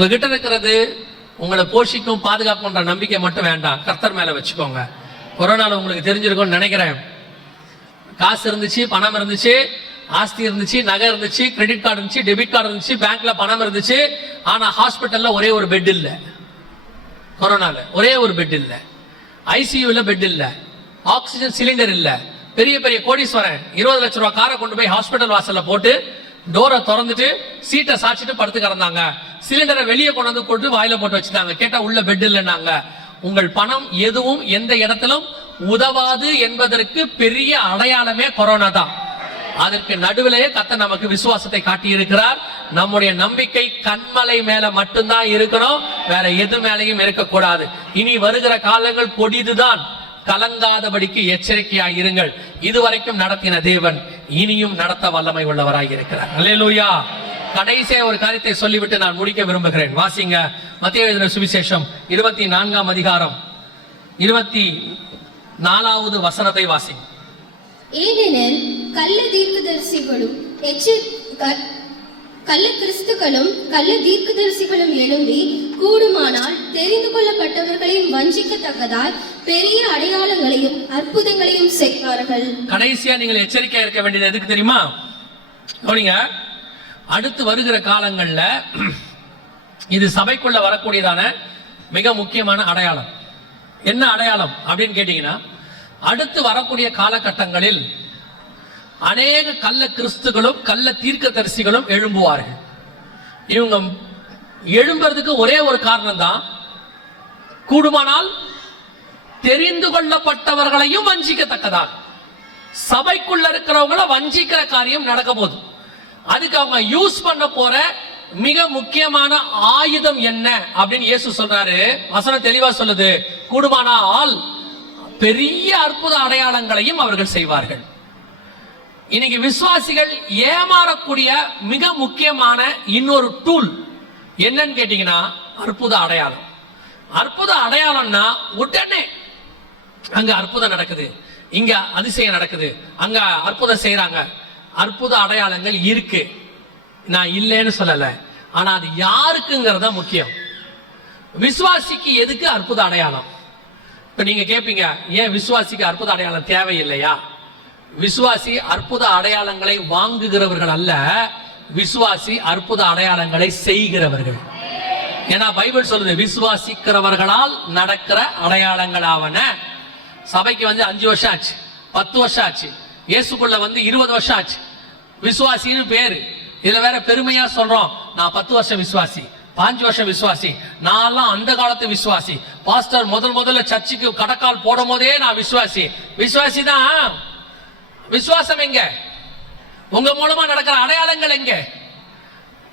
உங்ககிட்ட இருக்கிறது உங்களை போஷிக்கும் பாதுகாக்கும்ன்ற நம்பிக்கை மட்டும் வேண்டாம். கர்த்தர் மேலே வச்சுக்கோங்க. கொரோனாவில் உங்களுக்கு தெரிஞ்சிருக்கும்னு நினைக்கிறேன். காசு இருந்துச்சு பணம் இருந்துச்சு ஆஸ்தி இருந்துச்சு நகை இருந்துச்சு கிரெடிட் கார்டு இருந்துச்சு டெபிட் கார்டு இருந்துச்சு பேங்க்ல பணம் இருந்துச்சு ஆனால் ஹாஸ்பிட்டலில் ஒரே ஒரு பெட் இல்லை. கொரோனாவில் ஒரே ஒரு பெட் இல்லை. ஐசியூவில் பெட் இல்லை. ஆக்சிஜன் சிலிண்டர் இல்லை. பெரிய பெரிய கோடீஸ்வரன் இருபது லட்ச ரூபாய் காரை கொண்டு போய் ஹாஸ்பிட்டல் வாசலில் போட்டு டோரை திறந்துட்டு சீட்டை சாச்சிட்டு படுத்து கிடந்தாங்க. சிலிண்டரை வெளியே கொண்டு வந்து போட்டு வாயில போட்டு வச்சுட்டாங்க. கேட்டா உள்ள பெட் இல்லைனாங்க உங்கள் பணம் எதுவும் எந்த இடத்திலும் உதவாது என்பதற்கு பெரிய அடையாளமே கொரோனா தான். அதற்கு நடுவிலேயே கத்த நமக்கு விசுவாசத்தை காட்டி இருக்கிறார் நம்முடைய நம்பிக்கை கண்மலை மேல மட்டும்தான் இருக்கணும். வேற எது மேலையும் இருக்கக்கூடாது. இனி வருகிற காலங்கள் பொடிதுதான். கலங்காதபடிக்கு எச்சரிக்கையாய் இருங்கள். இதுவரைக்கும் நடத்தின தேவன் இனியும் நடத்த வல்லமை உள்ளவராய் இருக்கிறார். அல்லேலூயா கடைசியாக ஒரு காரியத்தை சொல்லிவிட்டு நான் முடிக்க விரும்புகிறேன். வாசிங்க. மத்திய எழுதின சுவிசேஷம் இருபத்தி நான்காம் அதிகாரம். இருபத்தி நாலாவது வசனத்தை வாசிங்க. ஏனெனில் கள்ள தீர்க்கதரிசிகளும் கள்ள கிறிஸ்துக்களும் கள்ள தீர்க்கதரிசிகளும் எழும்பி கூடுமானால் தெரிந்து கொள்ளப்பட்டவர்களையும் வஞ்சிக்கத்தக்கதாய் பெரிய அடையாளங்களையும் அற்புதங்களையும் செய்வார்கள். கடைசியா நீங்கள் எச்சரிக்கையா இருக்க வேண்டியது எதுக்கு தெரியுமா? கவனிங்க அடுத்து வருகிற காலங்கள்ல இது சபைக்குள்ள வரக்கூடியதான மிக முக்கியமான அடையாளம். என்ன அடையாளம் அப்படின்னு கேட்டீங்கன்னா அடுத்து வரக்கூடிய காலகட்டங்களில் அநேக கள்ள கிறிஸ்துகளும் கள்ள தீர்க்கதரிசிகளும் எழும்புவார்கள். இவங்க எழும்புறதுக்கு ஒரே ஒரு காரணம் தான் கூடுமானால் தெரிந்து கொள்ளப்பட்டவர்களையும் வஞ்சிக்கத்தக்கதான் சபைக்குள்ள இருக்கிறவங்கள வஞ்சிக்கிற காரியம் நடக்க போகுது. அதுக்கு அவங்க யூஸ் பண்ண போற மிக முக்கியமான ஆயுதம் என்ன அப்படின்னு இயேசு சொல்றாரு. வசனம் தெளிவா சொல்லுது. கூடுமானால் பெரிய அற்புத அடையாளங்களையும் அவர்கள் செய்வார்கள். இன்னைக்கு விசுவாசிகள் ஏமாறக்கூடிய மிக முக்கியமான இன்னொரு டூல் என்னன்னு கேட்டீங்கன்னா அற்புத அடையாளம். அற்புத அடையாளம்னா உடனே அங்க அற்புதம் நடக்குது. இங்க அதிசயம் நடக்குது. அங்க அற்புதம் செய்யறாங்க அற்புத அடையாளங்கள் இருக்கு. நான் இல்லைன்னு சொல்லல. ஆனா அது யாருக்குங்கிறத முக்கியம். விசுவாசிக்கு எதுக்கு அற்புத அடையாளம்? இப்ப நீங்க கேட்பீங்க ஏன் விசுவாசிக்கு அற்புத அடையாளம் தேவையில்லையா? விசுவாசி அற்புத அடையாளங்களை வாங்குகிறவர்கள் அல்ல விசுவாசி அற்புத அடையாளங்களை செய்கிறவர்கள். ஏன்னா பைபிள் சொல்லுது விசுவாசிக்கிறவர்களால் நடக்கிற அடையாளங்களாவன சபைக்கு வந்து அஞ்சு வருஷம் ஆச்சு பத்து வருஷம் ஆச்சு. இயேசுக்குள்ள வந்து இருபது வருஷம் ஆச்சு. விசுவாசின்னு பேரு. இதுல வேற பெருமையா சொல்றோம் நான் பத்து வருஷம் விசுவாசி பாஞ்சு வருஷம் விசுவாசி நான்லாம் அந்த காலத்து விசுவாசி. பாஸ்டர் முதல் முதல்ல சர்ச்சுக்கு கடக்கால் போடும் போதே நான் விசுவாசி. விசுவாசி தான் விசுவாசம் எங்க? உங்க மூலமா நடக்கிற அடையாளங்கள் எங்க?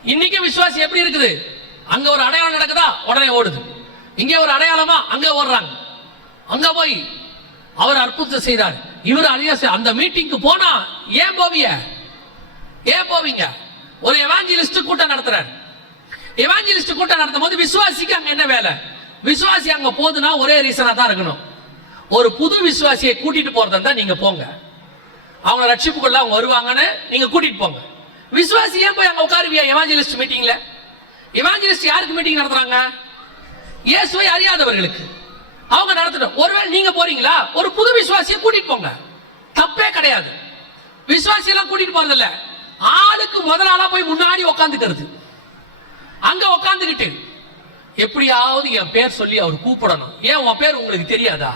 இன்னைக்கு விசுவாசி எப்படி இருக்குது? அங்க ஒரு அடையாளம் நடக்குதா? உடனே ஓடுது. இங்க ஒரு அடையாளமா? அங்க ஓடுறாங்க. அங்க போய் அவர் அற்புதத்தை செய்தார். இவர் அழியா அந்த மீட்டிங்க்கு போனா ஏன் போவிய ஏன் போவீங்க? ஒரு எவாஞ்சலிஸ்ட் கூட்டம் நடத்துறாரு. எவாஞ்சலிஸ்ட் கூட்டம் நடத்தும் போது விசுவாசிக்கு அங்க என்ன வேலை? விசுவாசி அங்க போகுதுன்னா ஒரே ரீசனா தான் இருக்கணும். ஒரு புது விசுவாசியை கூட்டிட்டு போறதா நீங்க போங்க. அவங்கள ரட்சிப்புக்குள்ள அவங்க வருவாங்கன்னு நீங்க கூட்டிட்டு போங்க. விசுவாசி ஏன் போய் அங்க உட்காருவியா எவாஞ்சலிஸ்ட் மீட்டிங்ல எவாஞ்சலிஸ்ட் யாருக்கு மீட்டிங் நடத்துறாங்க? இயேசுவை அறியாதவர்களுக்கு. அவங்க நடத்தணும் ஒருவேளை நீங்க போறீங்களா? ஒரு புது விசுவாசியை கூட்டிட்டு போங்க. தப்பே கிடையாது. விசுவாசி எல்லாம் கூட்டிட்டு போறது இல்ல ஆளுக்கு முதல் ஆளா போய் முன்னாடி உட்காந்துக்கிறது அங்க உட்காந்துக்கிட்டு எப்படியாவது என் பேர் சொல்லி அவர் கூப்பிடணும். ஏன் உன் பேர் உங்களுக்கு தெரியாதா?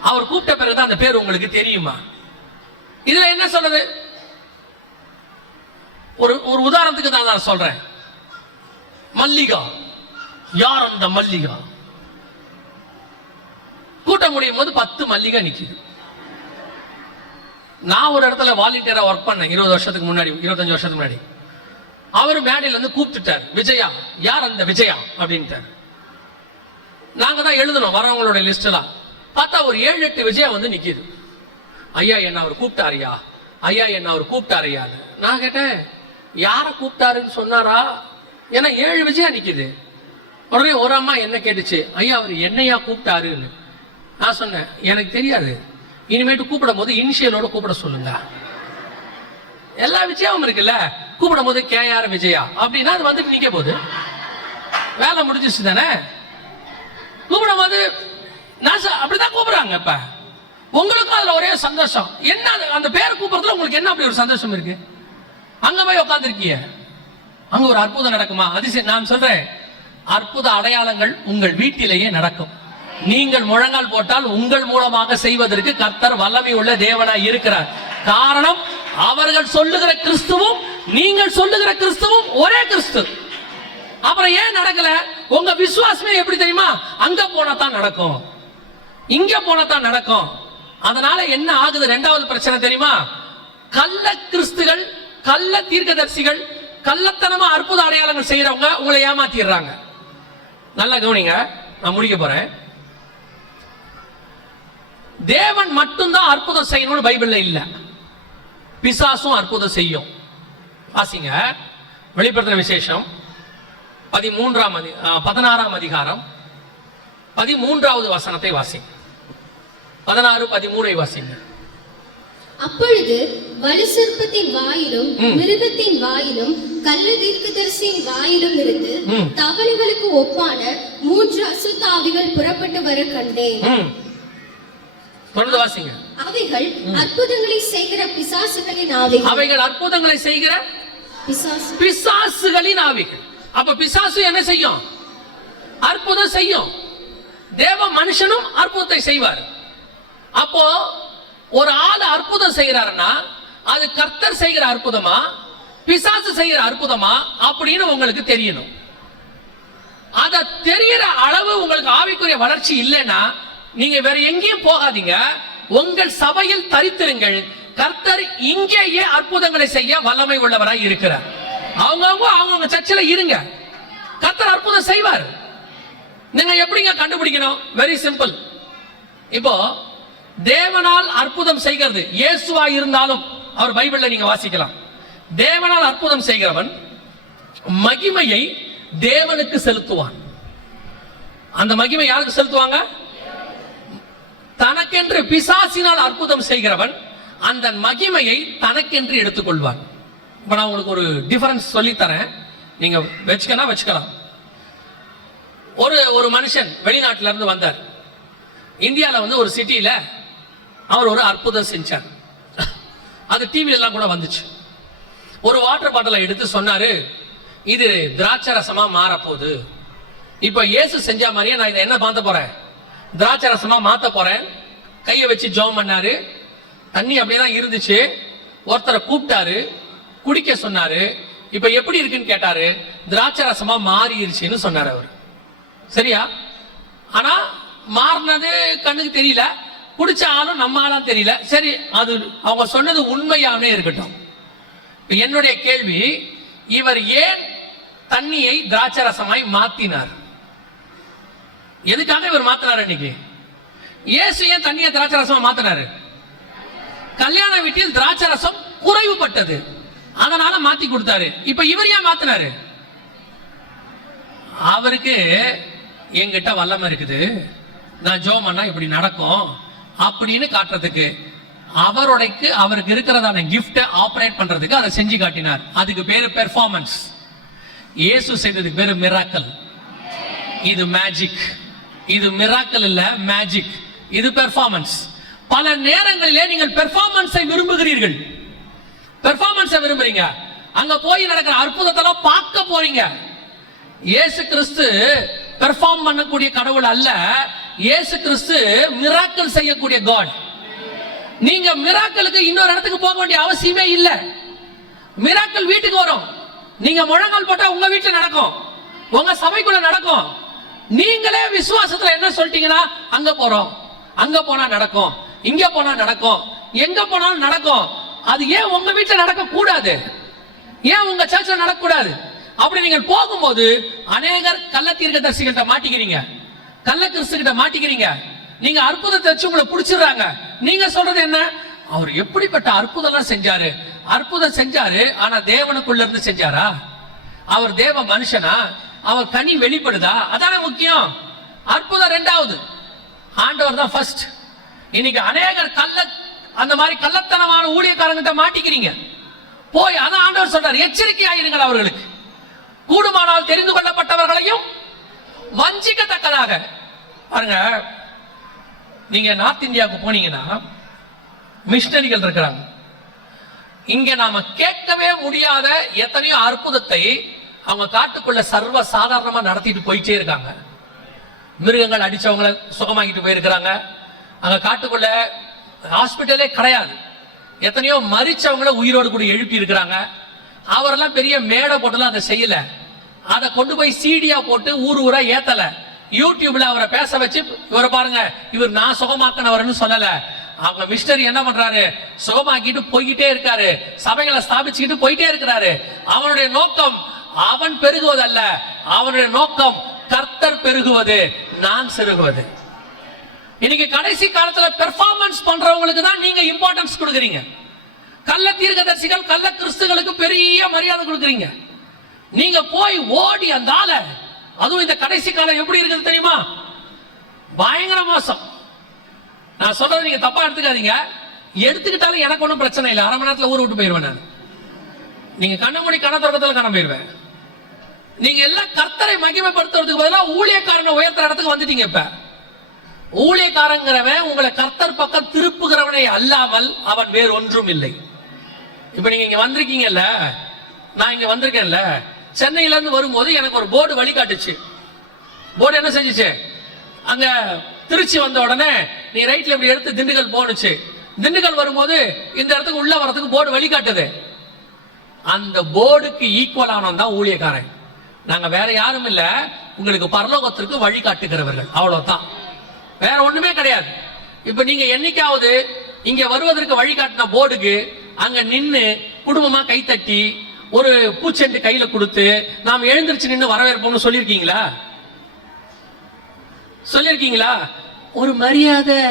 அவர் கூப்பிட்ட பிறகுதான் அந்த பேர் உங்களுக்கு தெரியுமா? இதுல என்ன சொல்றது? ஒரு ஒரு உதாரணத்துக்கு நான் நான் சொல்றேன். மல்லிகா. யார் அந்த மல்லிகா? கூட்டம் முடியும் போது பத்து மல்லிகா நிக்குது. நான் ஒரு இடத்துல வாலண்டியரா ஒர்க் பண்ணேன் இருபது வருஷத்துக்கு முன்னாடி இருபத்தஞ்சு வருஷத்துக்கு முன்னாடி. அவர் மேடையில இருந்து கூப்பிட்டுட்டார் விஜயா யார் அந்த விஜயா? அப்படின்ட்டார். நாங்க தான் எழுதணும் வரவங்களோட லிஸ்ட் எல்லாம் பார்த்தா ஒரு ஏழு எட்டு விஜயா வந்து நிக்குது. ஐயா என்ன அவர் கூப்பிட்டாரியா? ஐயா என்ன அவர் கூப்பிட்டாருயா நான் கேட்டேன் யாரை கூப்பிட்டாருன்னு சொன்னாரா? ஏன்னா ஏழு விஜயா நிற்கிது உடனே ஒரு அம்மா என்ன கேட்டுச்சு? ஐயா அவர் என்னையா கூப்பிட்டாருன்னு. நான் சொன்னேன் எனக்கு தெரியாது. இனிமேட்டு கூப்பிடும் போது இனிஷியலோட கூப்பிட சொல்லுங்க. எல்லா விஜயாவும் இருக்குல்ல கூப்பிடும் போது கேஆர் விஜயா அப்படின்னா அது வந்துட்டு நிக்க போகுது. வேலை முடிஞ்சிச்சு தானே கூப்பிடும் போது நான் அப்படிதான் கூப்பிடுறாங்க இப்போ. உங்களுக்கும் அதுல ஒரே சந்தோஷம். என்ன அந்த பேர் கூப்பிடுறதுல உங்களுக்கு என்ன அப்படி ஒரு சந்தோஷம் இருக்கு? அங்க போய் உட்காந்துருக்கீங்க அங்க ஒரு அற்புதம் நடக்குமா? அதிசயம். நான் சொல்றேன். அற்புத அடையாளங்கள் உங்கள் வீட்டிலேயே நடக்கும். நீங்கள் முழங்கால் போட்டால் உங்கள் மூலமாக செய்வதற்கு கர்த்தர் வல்லமை உள்ள தேவனாய் இருக்கிறார். காரணம் அவர்கள் சொல்லுகிற கிறிஸ்துவும் நீங்கள் சொல்லுகிற கிறிஸ்துவும் ஒரே கிறிஸ்து. அப்புறம் ஏன் நடக்கல? உங்க விசுவாசமே எப்படி தெரியுமா? அங்க போனா தான் நடக்கும். இங்க போனா தான் நடக்கும். அதனால என்ன ஆகுது ரெண்டாவது பிரச்சனை தெரியுமா? கள்ள கிறிஸ்துகள் கள்ள தீர்க்கதரிசிகள் கள்ளத்தனமா அற்புத அடையாளங்கள் செய்யறவங்க உங்களை ஏமாத்திடுறாங்க. நல்லா கவனிங்க நான் முடிக்க போறேன். தேவன் மட்டும்தான் அற்புதம் செய்யணும்னு பைபிள்ல இல்ல. பிசாசும் அற்புதம் செய்யும். வாசிங்க வெளிப்படுத்தின விசேஷம். பதிமூன்றாம் அதி பதினாறாம் அதிகாரம். பதிமூன்றாவது வசனத்தை வாசிங்க. பதினாறு பதிமூணை வாசிங்க. அப்பொழுது வலுசர்ப்பத்தின் வாயிலும் ம். மிருகத்தின் வாயிலும் கள்ள தீர்க்கதரிசியின் வாயிலும் இருந்து. தவளைகளுக்கு ஒப்பான மூன்று அசுத்தாவிகள் புறப்பட்டு வர கண்டேன். தொடர்ந்து வாசிங்க. அவைகள் அற்புதங்களை செய்கிற பிசாசுகளின் ஆவிகள். அவைகள் அற்புதங்களை செய்கிற பிசாசு. பிசாசுகளின் ஆவிகள். அப்ப பிசாசு என்ன செய்யும்? அற்புதம் செய்யும். தேவ மனுஷனும் அற்புதத்தை செய்வார். அப்போ ஒரு ஆள் அற்புதம் செய்யறாருன்னா அது கர்த்தர் செய்கிற அற்புதமா? பிசாசு செய்கிற அற்புதமா? அப்படின்னு உங்களுக்கு தெரியணும். அத தெரியற அளவு உங்களுக்கு ஆவிக்குரிய வளர்ச்சி இல்லைன்னா நீங்க வேற எங்கேயும் போகாதீங்க. உங்கள் சபையில் தரித்திருங்கள். கர்த்தர் இங்கேயே அற்புதங்களை செய்ய வல்லமை உள்ளவராய் இருக்கிறார். அவங்கவுங்க அவங்கவுங்க சர்ச்சில் இருங்க. கர்த்தர் அற்புதம் செய்வார். நீங்க எப்படிங்க கண்டுபிடிக்கணும்? வெரி சிம்பிள் இப்போ தேவனால் அற்புதம் செய்கிறது. இயேசுவா இருந்தாலும் அவர் பைபிள்ல நீங்க வாசிக்கலாம். தேவனால் அற்புதம் செய்கிறவன் மகிமையை தேவனுக்கு செலுத்துவான். அந்த மகிமை யாருக்கு செலுத்துவாங்க? தனக்கென்று பிசாசினால் அற்புதம் செய்கிறவன் அந்த மகிமையை தனக்கென்று எடுத்துக்கொள்வான். இப்போ நான் உங்களுக்கு ஒரு டிஃபரன்ஸ் சொல்லி தரேன் நீங்க வச்சுக்கனா வச்சுக்கலாம். ஒரு ஒரு மனுஷன் வெளிநாட்டுல இருந்து வந்தார். இந்தியால வந்து ஒரு சிட்டியில அவர் ஒரு அற்புதம் செஞ்சார். அது டிவியெல்லாம் கூட வந்துச்சு. ஒரு வாட்டர் பாட்டிலை எடுத்து சொன்னாரு இது திராட்சை ரசமா மாறப்போகுது. இப்போ இயேசு செஞ்ச மாதிரியே நான் இதை என்ன மாத்த போறேன்? திராட்சை ரசமா மாற்ற போறேன். கையை வச்சு ஜெபம் பண்ணாரு. தண்ணி அப்படியே தான் இருந்துச்சு. ஒருத்தரை கூப்பிட்டாரு. குடிக்க சொன்னாரு. இப்ப எப்படி இருக்குன்னு கேட்டாரு. திராட்சை ரசமா மாறிடுச்சுன்னு சொன்னார் அவர். சரியா? ஆனா மாறினது கண்ணுக்கு தெரியல. குடிச்சாலும் ஆளும் நம்ம தெரியல. சரி அது அவங்க சொன்னது உண்மையாவே இருக்கட்டும். என்னுடைய கேள்வி இவர் ஏன் தண்ணியை திராட்சை ரசமாய் மாத்தினார்? எதுக்காக இவர் மாத்தினார் இன்னைக்கு? இயேசு ஏன் தண்ணியை திராட்சை ரசமா மாத்தினாரு? கல்யாண வீட்டில் திராட்சை ரசம் குறைவுபட்டது. அதனால மாத்தி கொடுத்தாரு. இப்ப இவர் ஏன் மாத்தினாரு? அவருக்கு என்கிட்ட வல்லமை இருக்குது. நான் ஜோமன்னா இப்படி நடக்கும். அப்படின்னு காட்டுறதுக்கு. அவருடைக்கு அவருக்கு இருக்கிறதான கிஃப்டை ஆப்ரேட் பண்றதுக்கு அதை செஞ்சு காட்டினார். அதுக்கு பேரு பெர்ஃபார்மன்ஸ் இயேசு செய்ததுக்கு பேரு மிராக்கல் இது மேஜிக் இது மிராக்கல் இல்ல மேஜிக் இது பெர்ஃபார்மன்ஸ் பல நேரங்களிலே நீங்கள் பெர்ஃபார்மன்ஸை விரும்புகிறீர்கள். பெர்ஃபார்மன்ஸை விரும்புறீங்க. அங்க போய் நடக்கிற அற்புதத்தெல்லாம் பார்க்க போறீங்க. இயேசு கிறிஸ்து பெர்ஃபார்ம் பண்ணக்கூடிய கடவுள் அல்ல. இயேசு கிறிஸ்து மிராக்கள் செய்யக்கூடிய காட் நீங்க மிராக்களுக்கு இன்னொரு இடத்துக்கு போக வேண்டிய அவசியமே இல்ல. மிராக்கள் வீட்டுக்கு வரும். நீங்க முழங்கால் போட்டா உங்க வீட்டுல நடக்கும். உங்க சபைக்குள்ள நடக்கும். நீங்களே விசுவாசத்துல என்ன சொல்லிட்டீங்கன்னா அங்க போறோம். அங்க போனா நடக்கும். இங்க போனா நடக்கும். எங்க போனாலும் நடக்கும். அது ஏன் உங்க வீட்டுல நடக்க கூடாது ஏன் உங்க சர்ச்சில் நடக்கக்கூடாது? அப்படி நீங்கள் போகும்போது அநேகர் கள்ள தீர்க்கதரிசிகள்கிட்ட மாட்டிக்கிறீங்க. கள்ள கிறிஸ்துகிட்ட மாட்டிக்கிறீங்க. நீங்க அற்புதத்தை வச்சு உங்களை பிடிச்சிடுறாங்க. நீங்க சொல்றது என்ன? அவர் எப்படிப்பட்ட அற்புதம்லாம் செஞ்சாரு? அற்புதம் செஞ்சாரு ஆனா தேவனுக்குள்ள இருந்து செஞ்சாரா? அவர் தேவ மனுஷனா? அவர் கனி வெளிப்படுதா? அதானே முக்கியம். அற்புதம் ரெண்டாவது. ஆண்டவர் தான் ஃபர்ஸ்ட் இன்னைக்கு அநேகர் கள்ள அந்த மாதிரி கள்ளத்தனமான ஊழியக்காரங்கிட்ட மாட்டிக்கிறீங்க. போய் அதான் ஆண்டவர் சொல்றார். எச்சரிக்கையாயிருங்கள் அவர்களுக்கு. கூடுமானால் தெரிந்து கொள்ளப்பட்டவர்களையும் வஞ்சிக்கத்தக்கதாக. பாருங்க நீங்க நார்த் இந்தியாவுக்கு போனீங்கன்னா மிஷினரிகள் இருக்கிறாங்க. இங்க நாம கேட்கவே முடியாத எத்தனையோ அற்புதத்தை அவங்க காட்டுக்குள்ள சர்வ சாதாரணமா நடத்திட்டு போயிட்டே இருக்காங்க. மிருகங்கள் அடிச்சவங்களை சுகமாக்கிட்டு போயிருக்கிறாங்க. அங்க காட்டுக்குள்ள ஹாஸ்பிட்டலே கிடையாது. எத்தனையோ மறிச்சவங்களை உயிரோடு கூட எழுப்பி இருக்கிறாங்க அவரெல்லாம் பெரிய மேடை போட்டுலாம் அதை செய்யலை. அதை கொண்டு போய் சீடியா போட்டு ஊர் ஊரா ஏத்தல. யூடியூப்ல அவரை பேச வச்சு இவரை பாருங்க இவர் நான் சுகமாக்கினவர்னு சொல்லல. அவங்க மிஸ்டர் என்ன பண்றாரு? சுகமாக்கிட்டு போய்கிட்டே இருக்காரு. சபைகளை ஸ்தாபிச்சுக்கிட்டு போயிட்டே இருக்கிறாரு. அவனுடைய நோக்கம் அவன் பெருகுவதல்ல. அவனுடைய நோக்கம் கர்த்தர் பெருகுவது நான் செருகுவது. இன்னைக்கு கடைசி காலத்துல பெர்ஃபார்மன்ஸ் பண்றவங்களுக்கு தான் நீங்க இம்பார்ட்டன்ஸ் கொடுக்குறீங்க. கள்ள தீர்க்கதரிசிகள் கள்ள கிறிஸ்துகளுக்கு பெரிய மரியாதை கொடுக்குறீங்க. நீங்க போய் ஓடி அந்த அதுவும் இந்த கடைசி காலம் எப்படி இருக்குது தெரியுமா? பயங்கர மோசம். நான் சொல்றது நீங்க தப்பா எடுத்துக்காதீங்க. எடுத்துக்கிட்டாலும் எனக்கு ஒன்றும் பிரச்சனை இல்லை. அரை மணி நேரத்தில் ஊர் விட்டு போயிடுவேன் நான். நீங்க கண்ண மூடி கண்ண தொடக்கத்தில் காண போயிடுவேன் நீங்க எல்லாம் கர்த்தரை மகிமைப்படுத்துறதுக்கு பதிலாக ஊழியக்காரனை உயர்த்துற இடத்துக்கு வந்துட்டீங்க இப்ப. ஊழியக்காரங்கிறவன் உங்களை கர்த்தர் பக்கம் திருப்புகிறவனை அல்லாமல் அவன் வேறு ஒன்றும் இல்லை. இப்ப நீங்க இங்க வந்திருக்கீங்கல்ல? நான் இங்க வந்திருக்கேன்ல? சென்னையில இருந்து வரும்போது எனக்கு ஒரு போர்டு வழிகாட்டுச்சு. போர்டு என்ன செஞ்சுச்சு? அங்க திருச்சி வந்த உடனே நீ ரைட்ல இப்படி எடுத்து திண்டுக்கல் போனுச்சு திண்டுக்கல் வரும்போது இந்த இடத்துக்கு உள்ள வரதுக்கு போர்டு வழிகாட்டுது. அந்த போர்டுக்கு ஈக்குவல் ஆனவன் தான் ஊழியக்காரன். நாங்க வேற யாரும் இல்ல. உங்களுக்கு பரலோகத்திற்கு வழிகாட்டுகிறவர்கள். அவ்வளவுதான். வேற ஒண்ணுமே கிடையாது. இப்ப நீங்க என்னைக்காவது இங்க வருவதற்கு வழிகாட்டின போர்டுக்கு அங்க நின்று குடும்பமா கைத்தட்டி ஒரு பூச்செண்டு கையில கொடுத்து நாம் எழுந்திருச்சு நின்று வரவேற்போம்னு சொல்லியிருக்கீங்களா? சொல்லியிருக்கீங்களா? ஒரு மரியாதை.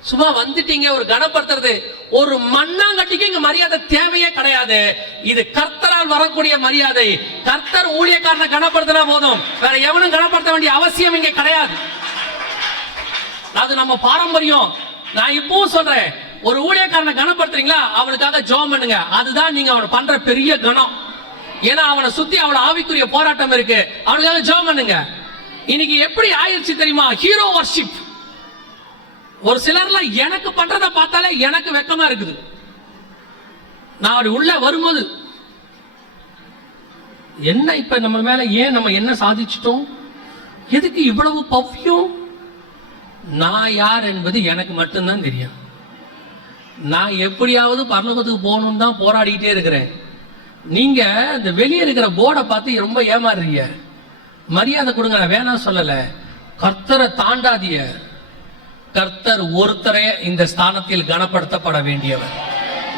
சும்மா வந்துட்டீங்க ஒரு கனப்படுத்துறது. ஒரு மண்ணாங்கட்டிக்கு இங்க மரியாதை தேவையே கிடையாது. இது கர்த்தரால் வரக்கூடிய மரியாதை. கர்த்தர் ஊழியக்காரனை கனப்படுத்தினா போதும். வேற எவனும் கனப்படுத்த வேண்டிய அவசியம் இங்க கிடையாது. அது நம்ம பாரம்பரியம். நான் இப்பவும் சொல்றேன். ஒரு ஊழியக்காரனை கனப்படுத்துறீங்களா? அவனுக்காக ஜோம் பண்ணுங்க. அதுதான் நீங்க அவன் பண்ற பெரிய கணம். ஏன்னா அவனை சுத்தி அவன ஆவிக்குரிய போராட்டம் இருக்கு. அவனுக்காக ஜோம் பண்ணுங்க. இன்னைக்கு எப்படி ஆயிடுச்சு தெரியுமா? ஹீரோ வர்ஷிப் ஒரு சிலர்லாம் எனக்கு பண்றத பார்த்தாலே எனக்கு வெக்கமா இருக்குது. நான் அப்படி உள்ள வரும்போது என்ன இப்ப நம்ம மேல ஏன் நம்ம என்ன சாதிச்சிட்டோம்? எதுக்கு இவ்வளவு பவ்யம்? நான் யார் என்பது எனக்கு மட்டும்தான் தெரியும். நான் எப்படியாவது பரலோகத்துக்கு போகணும்னு தான் போராடிக்கிட்டே இருக்கிறேன். நீங்கள் இந்த வெளியே இருக்கிற போர்டை பார்த்து ரொம்ப ஏமாறுறீங்க. மரியாதை கொடுங்க நான் வேணாம் சொல்லலை. கர்த்தரை தாண்டாதிய கர்த்தர் ஒருத்தரே இந்த ஸ்தானத்தில் கனப்படுத்தப்பட வேண்டியவர்.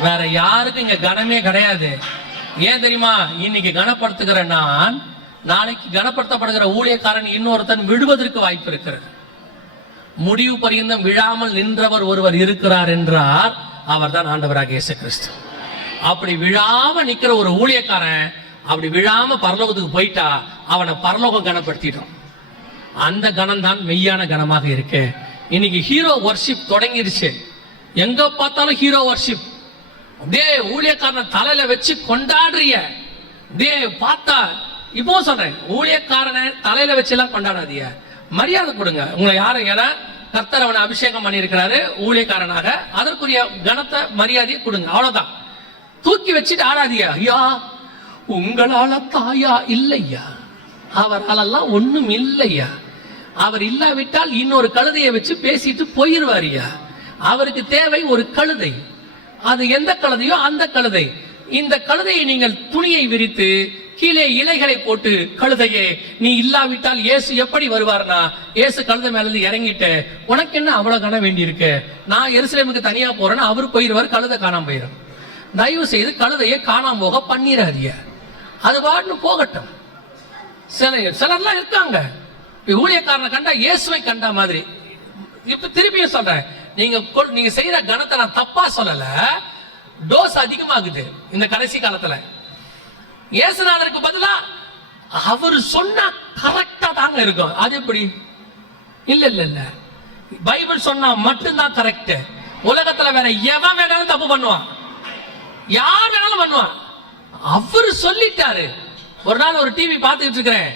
வேற யாருக்கும் இங்க கனமே கிடையாது. ஏன் தெரியுமா? இன்னைக்கு கனப்படுத்துகிற நான் நாளைக்கு கனப்படுத்தப்படுகிற ஊழியக்காரன் இன்னொருத்தன் விடுவதற்கு வாய்ப்பு இருக்கிறது. முடிவு பரியந்தம் விழாமல் நின்றவர் ஒருவர் இருக்கிறார் என்றார். அவர்தான் ஆண்டவராக இயேசு கிறிஸ்து அப்படி விழாம நிக்கிற ஒரு ஊழியக்காரன் அப்படி விழாம பரலோகத்துக்கு போயிட்டா அவனை பரலோகம் கனப்படுத்திடும். அந்த கணம் தான் மெய்யான கணமாக இருக்கு. இன்னைக்கு ஹீரோ வர்ஷிப் தொடங்கிருச்சு. எங்க பார்த்தாலும் ஹீரோ வர்ஷிப் அப்படியே ஊழியக்காரனை தலையில வச்சு கொண்டாடுறிய. அப்படியே பார்த்தா இப்போ சொல்றேன் ஊழியக்காரனை தலையில வச்சு எல்லாம் கொண்டாடாதீங்க. மரியாதை கொடுங்க. உங்களை யாரும் ஏன்னா கர்த்தர் அவனை அபிஷேகம் பண்ணியிருக்கிறாரு ஊழியக்காரனாக. அதற்குரிய கனத்தை மரியாதையை கொடுங்க. அவ்வளவுதான். தூக்கி வச்சுட்டு ஆடாதியா ஐயா உங்களால தாயா இல்லையா? அவராலெல்லாம் ஒண்ணும் இல்லையா? அவர் இல்லாவிட்டால் இன்னொரு கழுதையை வச்சு பேசிட்டு போயிருவாரியா? அவருக்கு தேவை ஒரு கழுதை. அது எந்த கழுதையோ அந்த கழுதை. இந்த கழுதையை நீங்கள் துணியை விரித்து கீழே இலைகளை போட்டு கழுதையே நீ இல்லாவிட்டால் இயேசு எப்படி வருவார்னா? இயேசு கழுத மேல இருந்து இறங்கிட்டு உனக்கு என்ன அவ்வளவு காண வேண்டியிருக்கு? நான் எருசலேமுக்கு தனியா போறேன்னா அவர் போயிடுவார் கழுதை காணாம போயிடும் தயவு செய்து கழுதையை காணாம போக பண்ணிடாதீங்க அது பாட்டுன்னு போகட்டும். சில சிலர்லாம் இருக்காங்க. ஊழியக்காரனை கண்டா இயேசுவை கண்டா மாதிரி. இப்ப திருப்பியும் சொல்றேன். நீங்க நீங்க செய்யற கணத்தை நான் தப்பா சொல்லல. டோஸ் அதிகமாகுது இந்த கடைசி காலத்துல. இயேசுநாதருக்கு பதிலா அவர் சொன்னா கரெக்டா தாங்க இருக்கும். அது எப்படி? இல்ல இல்ல இல்ல. பைபிள் சொன்னா மட்டும்தான் கரெக்ட் உலகத்துல வேற எவன் வேணாலும் தப்பு பண்ணுவான். யார் வேணாலும் பண்ணுவான். அவர் சொல்லிட்டாரு. ஒரு நாள் ஒரு டிவி பார்த்துக்கிட்டு இருக்கிறேன்.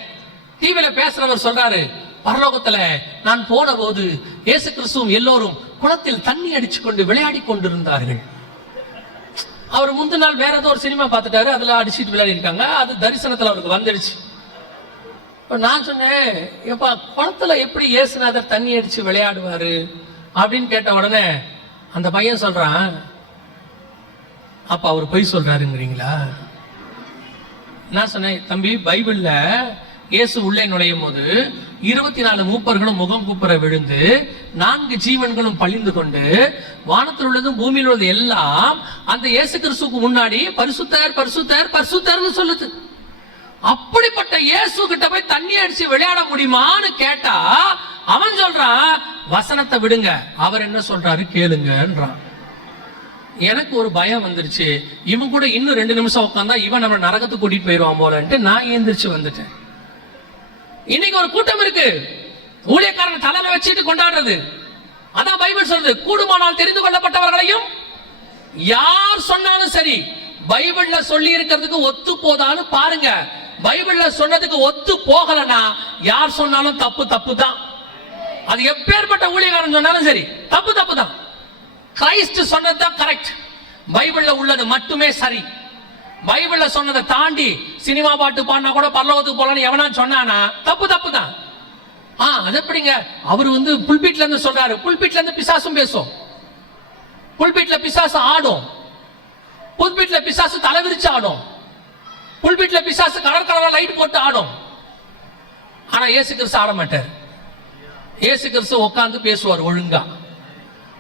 டிவியில பேசுறவர் சொல்றாரு பரலோகத்துல நான் போன போது இயேசு கிறிஸ்துவும் எல்லோரும் குளத்தில் தண்ணி அடிச்சு கொண்டு விளையாடி கொண்டிருந்தார்கள். அவர் முந்தின நாள் வேற ஏதோ ஒரு சினிமா பார்த்துட்டாரு அதில் அடிச்சிட்டு விளையாடி இருக்காங்க அது தரிசனத்தில் அவருக்கு வந்துடுச்சு. இப்போ நான் சொன்னேன் எப்பா குளத்தில் எப்படி இயேசுநாதர் தண்ணி அடித்து விளையாடுவார்? அப்படின்னு கேட்ட உடனே அந்த பையன் சொல்கிறான் அப்போ அவர் பொய் சொல்கிறாருங்கிறீங்களா நான் சொன்னேன் தம்பி பைபிளில் இயேசு உள்ளே நுழையும் போது இருபத்தி நாலு மூப்பர்களும் முகம் குப்புற விழுந்து நான்கு ஜீவன்களும் பழிந்து கொண்டு வானத்தில் உள்ளதும் பூமியில் உள்ளது எல்லாம் அந்த இயேசு கிறிஸ்துவுக்கு முன்னாடி பரிசுத்தர் பரிசுத்தர் பரிசுத்தர்னு சொல்லுது. அப்படிப்பட்ட இயேசு கிட்ட போய் தண்ணி அடிச்சு விளையாட முடியுமான்னு கேட்டா அவன் சொல்றான் வசனத்தை விடுங்க. அவர் என்ன சொல்றாரு? கேளுங்கன்றான். எனக்கு ஒரு பயம் வந்துருச்சு. இவன் கூட இன்னும் ரெண்டு நிமிஷம் உட்காந்தா இவன் நம்ம நரகத்துக்கு கூட்டிட்டு போயிடுவான் போலன்ட்டு நான் ஏந்திரிச்சு வந்துட்டேன். இன்னைக்கு ஒரு கூட்டம் இருக்கு. ஊழியக்காரன் தலையில வச்சுட்டு கொண்டாடுறது. அதான் பைபிள் சொல்றது கூடுமானால் தெரிந்து கொள்ளப்பட்டவர்களையும் யார் சொன்னாலும் சரி பைபிள்ல சொல்லி இருக்கிறதுக்கு ஒத்து போதான்னு பாருங்க. பைபிள்ல சொன்னதுக்கு ஒத்து போகலனா யார் சொன்னாலும் தப்பு தப்பு தான். அது எப்பேற்பட்ட ஊழியக்காரன் சொன்னாலும் சரி தப்பு தப்பு தான். கிரைஸ்ட் சொன்னது தான் கரெக்ட் பைபிள்ல உள்ளது மட்டுமே சரி. பைபிள்ல சொன்னதை தாண்டி சினிமா பாட்டு பாடினா கூட பரலோகத்துக்கு போலான்னு எவனா சொன்னானா? தப்பு தப்பு தான் ஆ அது எப்படிங்க? அவர் வந்து புல்பீட்ல இருந்து சொல்றாரு. புல்பீட்ல இருந்து பிசாசும் பேசும். புல்பீட்ல பிசாசு ஆடும். புல்பீட்ல பிசாசு தலை விரிச்சு ஆடும். புல்பீட்ல பிசாசு கலர் கலரா லைட் போட்டு ஆடும். ஆனா ஏசு கிறிஸ்து ஆட மாட்டார். ஏசு கிறிஸ்து உட்காந்து பேசுவார் ஒழுங்கா.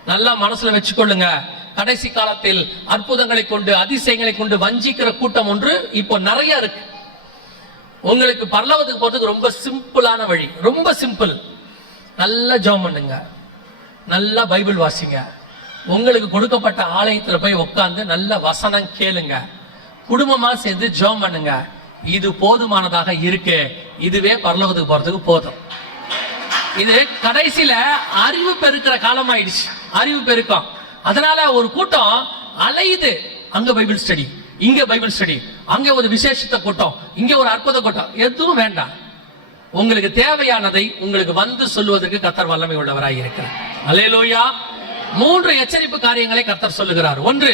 நல்லா மனசுல வச்சுக்கொள்ளுங்க. கடைசி காலத்தில் அற்புதங்களை கொண்டு அதிசயங்களை கொண்டு வஞ்சிக்கிற கூட்டம் ஒன்று இப்போ நிறைய இருக்கு. உங்களுக்கு பரலவத்துக்கு போறதுக்கு ரொம்ப சிம்பிளான வழி. ரொம்ப சிம்பிள். நல்லா ஜோம் பண்ணுங்க. நல்லா பைபிள் வாசிங்க. உங்களுக்கு கொடுக்கப்பட்ட ஆலயத்தில் போய் உட்காந்து நல்ல வசனம் கேளுங்க. குடும்பமா சேர்ந்து ஜோம் பண்ணுங்க. இது போதுமானதாக இருக்கு. இதுவே பரலோகத்துக்கு போறதுக்கு போதும். இது கடைசியில அறிவு பெருக்கிற காலம் ஆயிடுச்சு அறிவு பெருக்கம். அதனால ஒரு கூட்டம் அலையுது. அங்க பைபிள் ஸ்டடி இங்க பைபிள் ஸ்டடி அங்க ஒரு விசேஷத்த கூட்டம் இங்க ஒரு அற்புத கூட்டம். எதுவும் வேண்டாம். உங்களுக்கு தேவையானதை உங்களுக்கு வந்து சொல்லுவதற்கு கத்தர் வல்லமை உள்ளவராக இருக்கிறார். அலையலோயா மூன்று எச்சரிப்பு காரியங்களை கத்தர் சொல்லுகிறார். ஒன்று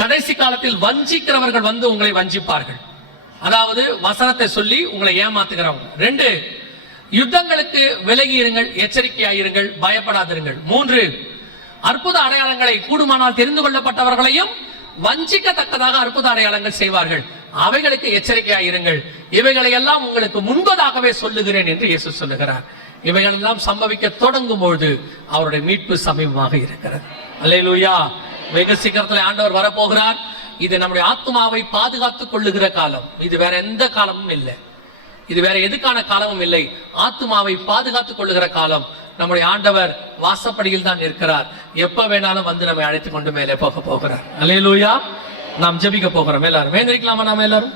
கடைசி காலத்தில் வஞ்சிக்கிறவர்கள் வந்து உங்களை வஞ்சிப்பார்கள். அதாவது வசனத்தை சொல்லி உங்களை ஏமாத்துகிறவங்க. ரெண்டு யுத்தங்களுக்கு விலகி இருங்கள் எச்சரிக்கையாயிருங்கள் பயப்படாதிருங்கள். மூன்று அற்புத அடையாளங்களை கூடுமானால் தெரிந்து கொள்ளப்பட்டவர்களையும் வஞ்சிக்கத்தக்கதாக அற்புத அடையாளங்கள் செய்வார்கள். அவைகளுக்கு எச்சரிக்கையாயிருங்கள் இவைகளை எல்லாம் உங்களுக்கு முன்பதாகவே சொல்லுகிறேன் என்று இயேசு சொல்லுகிறார். இவைகள் எல்லாம் சம்பவிக்க தொடங்கும் பொழுது அவருடைய மீட்பு சமீபமாக இருக்கிறது. அல்லேலூயா. வெகு சீக்கிரத்தில் ஆண்டவர் வரப்போகிறார். இது நம்முடைய ஆத்மாவை பாதுகாத்துக் கொள்ளுகிற காலம். இது வேற எந்த காலமும் இல்லை. இது வேற எதுக்கான காலமும் இல்லை. ஆத்மாவை பாதுகாத்துக் கொள்ளுகிற காலம். நம்முடைய ஆண்டவர் வாசப்படியில் தான் இருக்கிறார் எப்ப வேணாலும் வந்து நம்மை அழைத்து கொண்டு மேலே போக போகிறார். லூயா நாம் ஜெபிக்க போகிறோம். எல்லாரும். வேந்திரிக்கலாமா நாம எல்லாரும்?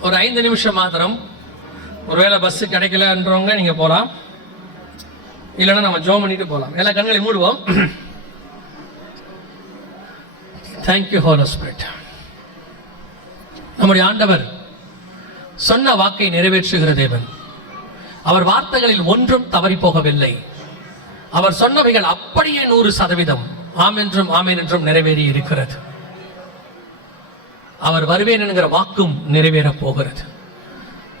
ஒரு ஐந்து நிமிஷம் மாத்திரம். ஒருவேளை பஸ் கிடைக்கலன்றவங்க நீங்க போலாம். இல்லைன்னா நம்ம ஜோம் பண்ணிட்டு போகலாம் எல்லா கண்களை மூடுவோம். தேங்க்யூ ஹோலோ ஸ்பிரிட் நம்முடைய ஆண்டவர் சொன்ன வாக்கை நிறைவேற்றுகிற தேவன். அவர் வார்த்தைகளில் ஒன்றும் தவறி போகவில்லை. அவர் சொன்னவைகள் அப்படியே நூறு சதவீதம் ஆம் என்றும் ஆமேன் என்றும் நிறைவேறி இருக்கிறது. அவர் வருவேன் என்கிற வாக்கும் நிறைவேற போகிறது.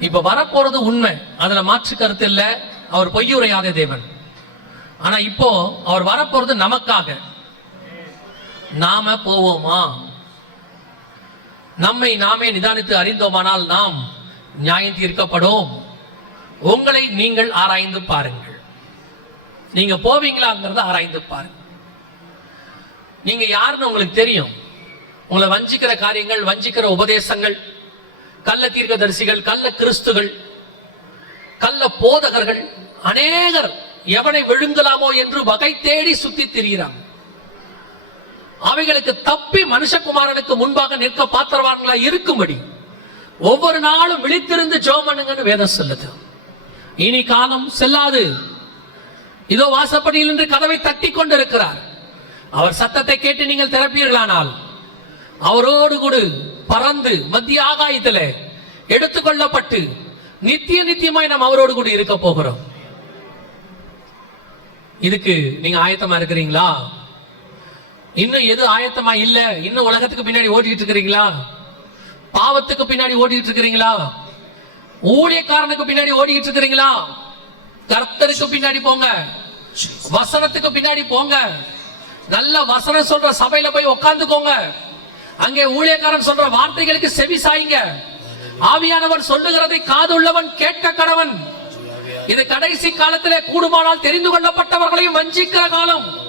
இப்ப வரப்போறது உண்மை. அதுல மாற்று கருத்து இல்லை. அவர் பொய்யுரையாத தேவன். ஆனா இப்போ அவர் வரப்போறது நமக்காக. நாம போவோமா? நம்மை நாமே நிதானித்து அறிந்தோமானால் நாம் நியாயம் தீர்க்கப்படும். உங்களை நீங்கள் ஆராய்ந்து பாருங்கள். நீங்க போவீங்களாங்கிறத ஆராய்ந்து பாருங்க. நீங்க யாருன்னு உங்களுக்கு தெரியும். உங்களை வஞ்சிக்கிற காரியங்கள் வஞ்சிக்கிற உபதேசங்கள் கள்ள தீர்க்கதரிசிகள் கள்ள கிறிஸ்துகள் கள்ள போதகர்கள் அநேகர் எவனை விழுங்கலாமோ என்று வகை தேடி சுத்தி திரிகிறாங்க. அவைகளுக்கு தப்பி மனுஷகுமாரனுக்கு முன்பாக நிற்க பாத்திரவான்களா இருக்கும்படி ஒவ்வொரு நாளும் விழித்திருந்து ஜோமனுங்கன்னு பண்ணுங்கன்னு வேதம் சொல்லுது. இனி காலம் செல்லாது. இதோ வாசப்படியில் நின்று கதவை தட்டி கொண்டிருக்கிறார். அவர் சத்தத்தை கேட்டு நீங்கள் திறப்பீர்களானால் அவரோடு கூட பறந்து மத்திய ஆகாயத்தில் எடுத்துக்கொள்ளப்பட்டு நித்திய நித்தியமாய் நாம் அவரோடு கூட இருக்க போகிறோம். இதுக்கு நீங்க ஆயத்தமா இருக்கிறீங்களா? இன்னும் எது ஆயத்தமா இல்ல? இன்னும் உலகத்துக்கு பின்னாடி ஓட்டிட்டு இருக்கிறீங்களா? பாவத்துக்கு பின்னாடி ஓடிட்டு இருக்கிறீங்களா? ஊழியக்காரனுக்கு பின்னாடி ஓடிட்டு இருக்கிறீங்களா? கர்த்தருக்கு பின்னாடி போங்க. வசனத்துக்கு பின்னாடி போங்க. நல்ல வசனம் சொல்ற சபையில போய் உட்காந்துக்கோங்க அங்கே ஊழியக்காரன் சொல்ற வார்த்தைகளுக்கு செவி சாய்ங்க. ஆவியானவர் சொல்லுகிறதை காதுள்ளவன் கேட்க கடவன். இது கடைசி காலத்திலே கூடுமானால் தெரிந்து கொள்ளப்பட்டவர்களையும் வஞ்சிக்கிற காலம்.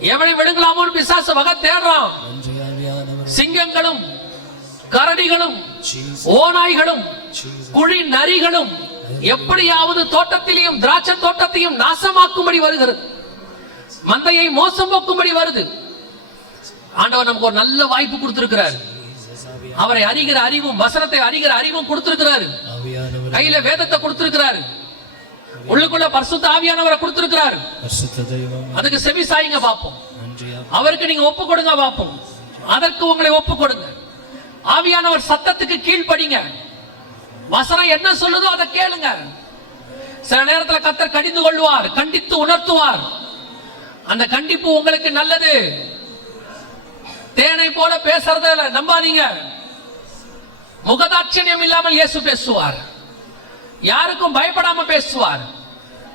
எவனை விழுங்கலாமோன்னு பிசாசு வகை தேடுறான். சிங்கங்களும் கரடிகளும் ஓநாய்களும். குழி நரிகளும் எப்படியாவது தோட்டத்திலையும் திராட்சை தோட்டத்தையும் நாசமாக்கும்படி வருகிறது. மந்தையை மோசம் போக்கும்படி வருது. ஆண்டவர் நமக்கு ஒரு நல்ல வாய்ப்பு கொடுத்திருக்கிறார். அவரை அறிகிற அறிவும் வசனத்தை அறிகிற அறிவும் கொடுத்திருக்கிறாரு. கையில வேதத்தை கொடுத்திருக்கிறாரு. உள்ளுக்குள்ள பரிசுத்த ஆவியானவரை கொடுத்திருக்கிறாரு. அதுக்கு செவி சாயுங்க ஆவி- அவருக்கு நீங்க ஒப்பு கொடுங்க பார்ப்போம். அதற்கு உங்களை ஒப்பு கொடுங்க. ஆவியானவர் சத்தத்துக்கு கீழ்ப்படிங்க. வசனம் என்ன சொல்லுதோ அதை கேளுங்க. சில நேரத்துல கத்தர் கடிந்து கொள்வார் கண்டித்து உணர்த்துவார். அந்த கண்டிப்பு உங்களுக்கு நல்லது. தேனை போல பேசுறத நம்பாதீங்க. முகதாட்சணியம் இல்லாமல் இயேசு பேசுவார். யாருக்கும் பயப்படாம பேசுவார்.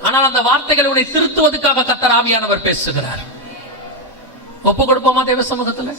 ஆனால் அந்த வார்த்தைகளை உன்னை திருத்துவதற்காக கத்தர் ஆவியானவர் பேசுகிறார். ஒப்பு கொடுப்போமா தேவ சமூகத்தில்?